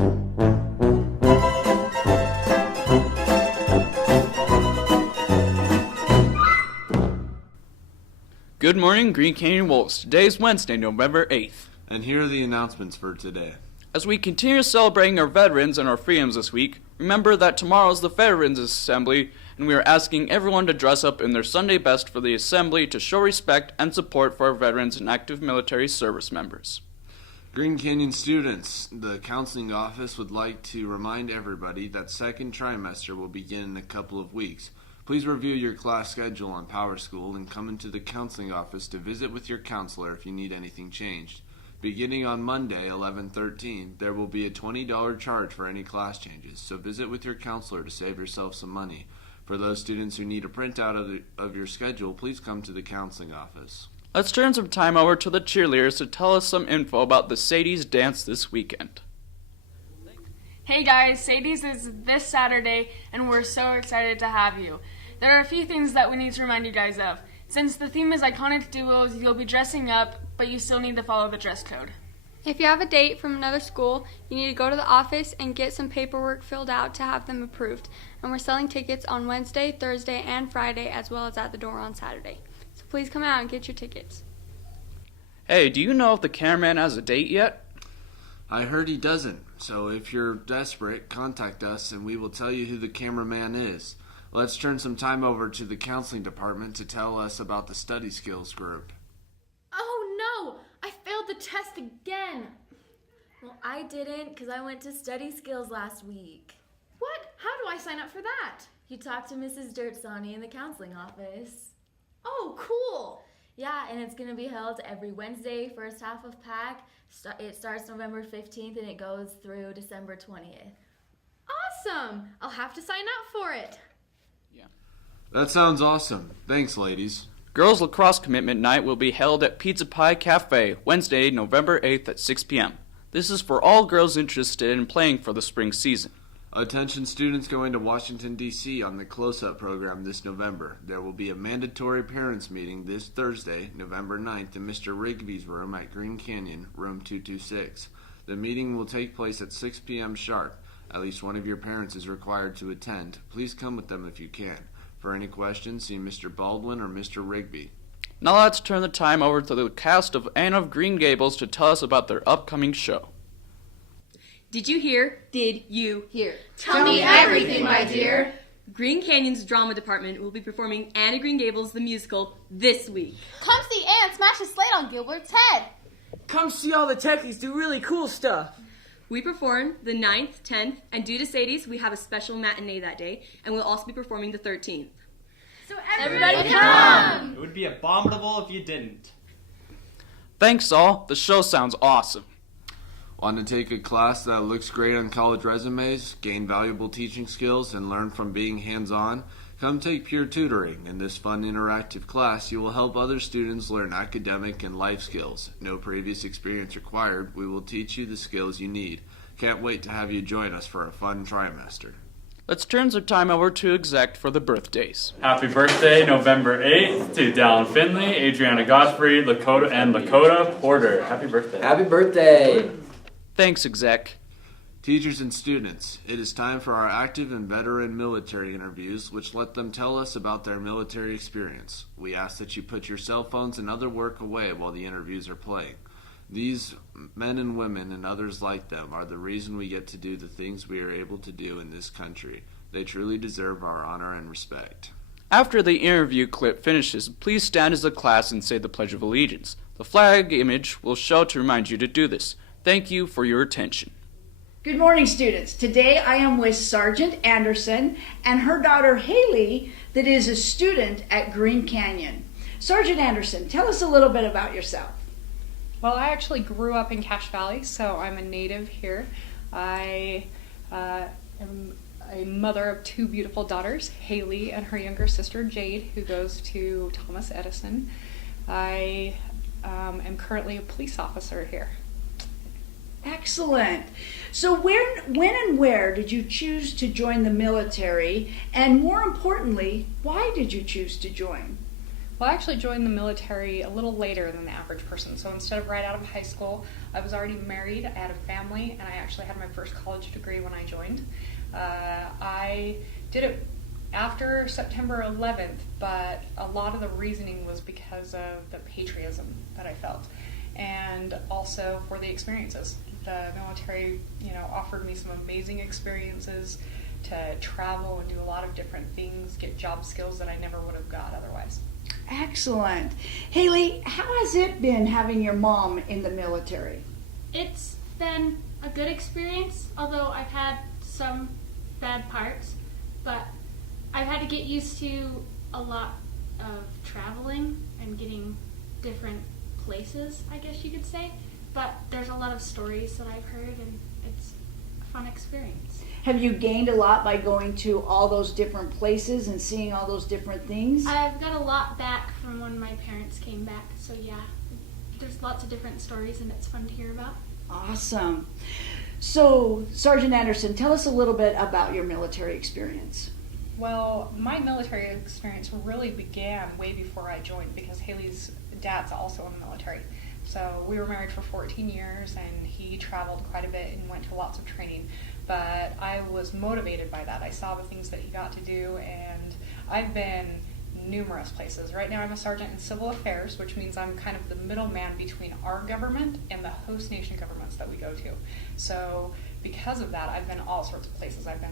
Good morning, Green Canyon Wolves. Today is Wednesday, November 8th. And here are the announcements for today. As we continue celebrating our veterans and our freedoms this week, remember that tomorrow is the Veterans Assembly, and we are asking everyone to dress up in their Sunday best for the assembly to show respect and support for our veterans and active military service members. Green Canyon students, the counseling office would like to remind everybody that second trimester will begin in a couple of weeks. Please review your class schedule on PowerSchool and come into the counseling office to visit with your counselor if you need anything changed. Beginning on Monday, 11/13, there will be a $20 charge for any class changes, so visit with your counselor to save yourself some money. For those students who need a printout of your schedule, please come to the counseling office. Let's turn some time over to the cheerleaders to tell us some info about the Sadie's dance this weekend. Hey guys, Sadie's is this Saturday, and we're so excited to have you. There are a few things that we need to remind you guys of. Since the theme is iconic duos, you'll be dressing up, but you still need to follow the dress code. If you have a date from another school, you need to go to the office and get some paperwork filled out to have them approved. And we're selling tickets on Wednesday, Thursday, and Friday, as well as at the door on Saturday. So please come out and get your tickets. Hey, do you know if the cameraman has a date yet? I heard he doesn't, so if you're desperate, contact us and we will tell you who the cameraman is. Let's turn some time over to the counseling department to tell us about the study skills group. Oh no! I failed the test again! Well, I didn't because I went to study skills last week. What? How do I sign up for that? You talked to Mrs. Dirtsani in the counseling office. Oh, cool! Yeah, and it's going to be held every Wednesday, first half of PAC. It starts November 15th and it goes through December 20th. Awesome! I'll have to sign up for it. That sounds awesome. Thanks, ladies. Girls Lacrosse Commitment Night will be held at Pizza Pie Cafe, Wednesday, November 8th at 6 p.m. This is for all girls interested in playing for the spring season. Attention students going to Washington, D.C. on the Close-Up program this November. There will be a mandatory parents meeting this Thursday, November 9th, in Mr. Rigby's room at Green Canyon, room 226. The meeting will take place at 6 p.m. sharp. At least one of your parents is required to attend. Please come with them if you can. For any questions, see Mr. Baldwin or Mr. Rigby. Now let's turn the time over to the cast of Anne of Green Gables to tell us about their upcoming show. Did you hear? Did you hear? Tell me everything, my dear. Green Canyon's drama department will be performing Anne of Green Gables the musical this week. Come see Anne smash a slate on Gilbert's head. Come see all the techies do really cool stuff. We perform the 9th, 10th, and due to Sadie's, we have a special matinee that day, and we'll also be performing the 13th. So everybody come! It would be abominable if you didn't. Thanks all. The show sounds awesome. Want to take a class that looks great on college resumes, gain valuable teaching skills, and learn from being hands-on? Come take Peer Tutoring. In this fun interactive class, you will help other students learn academic and life skills. No previous experience required. We will teach you the skills you need. Can't wait to have you join us for a fun trimester. Let's turn some time over to Exec for the birthdays. Happy birthday, November 8th, to Dallin Finley, Adriana Godfrey, Lakota Porter. Happy birthday. Happy birthday. Thanks, Exec. Teachers and students, it is time for our active and veteran military interviews, which let them tell us about their military experience. We ask that you put your cell phones and other work away while the interviews are playing. These men and women and others like them are the reason we get to do the things we are able to do in this country. They truly deserve our honor and respect. After the interview clip finishes, please stand as a class and say the Pledge of Allegiance. The flag image will show to remind you to do this. Thank you for your attention. Good morning, students. Today I am with Sergeant Anderson and her daughter Haley, that is a student at Green Canyon. Sergeant Anderson, tell us a little bit about yourself. Well, I actually grew up in Cache Valley, so I'm a native here. I am a mother of two beautiful daughters, Haley and her younger sister, Jade, who goes to Thomas Edison. I am currently a police officer here. Excellent. So when and where did you choose to join the military? And more importantly, why did you choose to join? Well, I actually joined the military a little later than the average person. So instead of right out of high school, I was already married, I had a family, and I actually had my first college degree when I joined. I did it after September 11th, but a lot of the reasoning was because of the patriotism that I felt, and also for the experiences. The military, offered me some amazing experiences to travel and do a lot of different things, get job skills that I never would have got otherwise. Excellent. Haley, how has it been having your mom in the military? It's been a good experience, although I've had some bad parts, but I've had to get used to a lot of traveling and getting different places, I guess you could say. But there's a lot of stories that I've heard, and it's a fun experience. Have you gained a lot by going to all those different places and seeing all those different things? I've got a lot back from when my parents came back, so yeah, there's lots of different stories, and it's fun to hear about. Awesome. So, Sergeant Anderson, tell us a little bit about your military experience. Well, my military experience really began way before I joined, because Haley's dad's also in the military. So we were married for 14 years, and he traveled quite a bit and went to lots of training. But I was motivated by that. I saw the things that he got to do, and I've been numerous places. Right now I'm a sergeant in civil affairs, which means I'm kind of the middleman between our government and the host nation governments that we go to. So because of that, I've been all sorts of places. I've been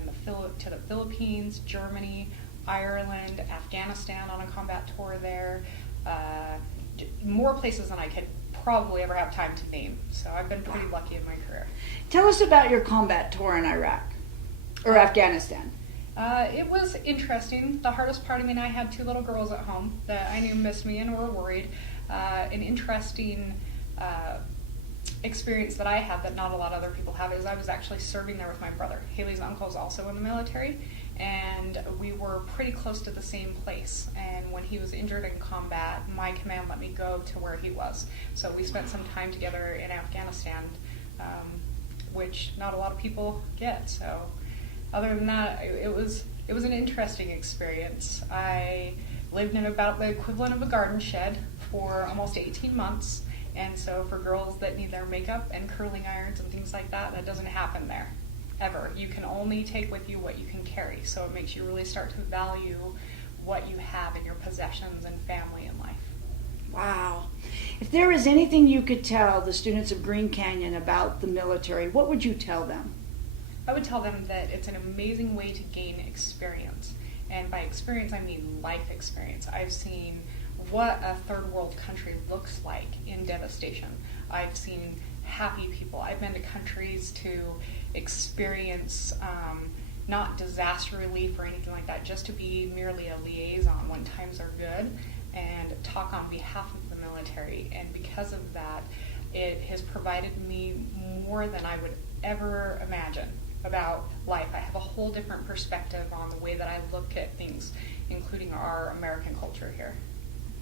to the Philippines, Germany, Ireland, Afghanistan on a combat tour there, more places than I could probably ever have time to name. So I've been pretty lucky in my career. Tell us about your combat tour in Iraq or Afghanistan. It was interesting. The hardest part, I had two little girls at home that I knew missed me and were worried. An interesting experience that I had that not a lot of other people have is I was actually serving there with my brother. Haley's uncle is also in the military, and we were pretty close to the same place. And when he was injured in combat, my command let me go to where he was. So we spent some time together in Afghanistan, which not a lot of people get. So other than that, it was an interesting experience. I lived in about the equivalent of a garden shed for almost 18 months. And so for girls that need their makeup and curling irons and things like that, that doesn't happen there, ever. You can only take with you what you can carry. So it makes you really start to value what you have in your possessions and family and life. Wow. If there is anything you could tell the students of Green Canyon about the military, what would you tell them? I would tell them that it's an amazing way to gain experience. And by experience, I mean life experience. I've seen what a third world country looks like in devastation. I've seen happy people. I've been to countries to experience not disaster relief or anything like that, just to be merely a liaison when times are good and talk on behalf of the military. And because of that, it has provided me more than I would ever imagine about life. I have a whole different perspective on the way that I look at things, including our American culture here.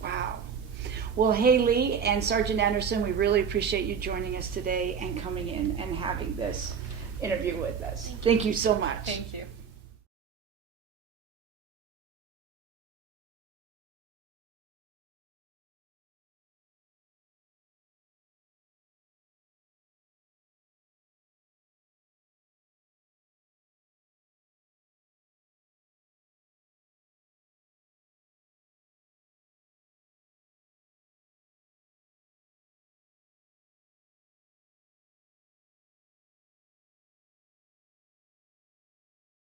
Wow. Well, Haley and Sergeant Anderson, we really appreciate you joining us today and coming in and having this interview with us. Thank you so much. Thank you.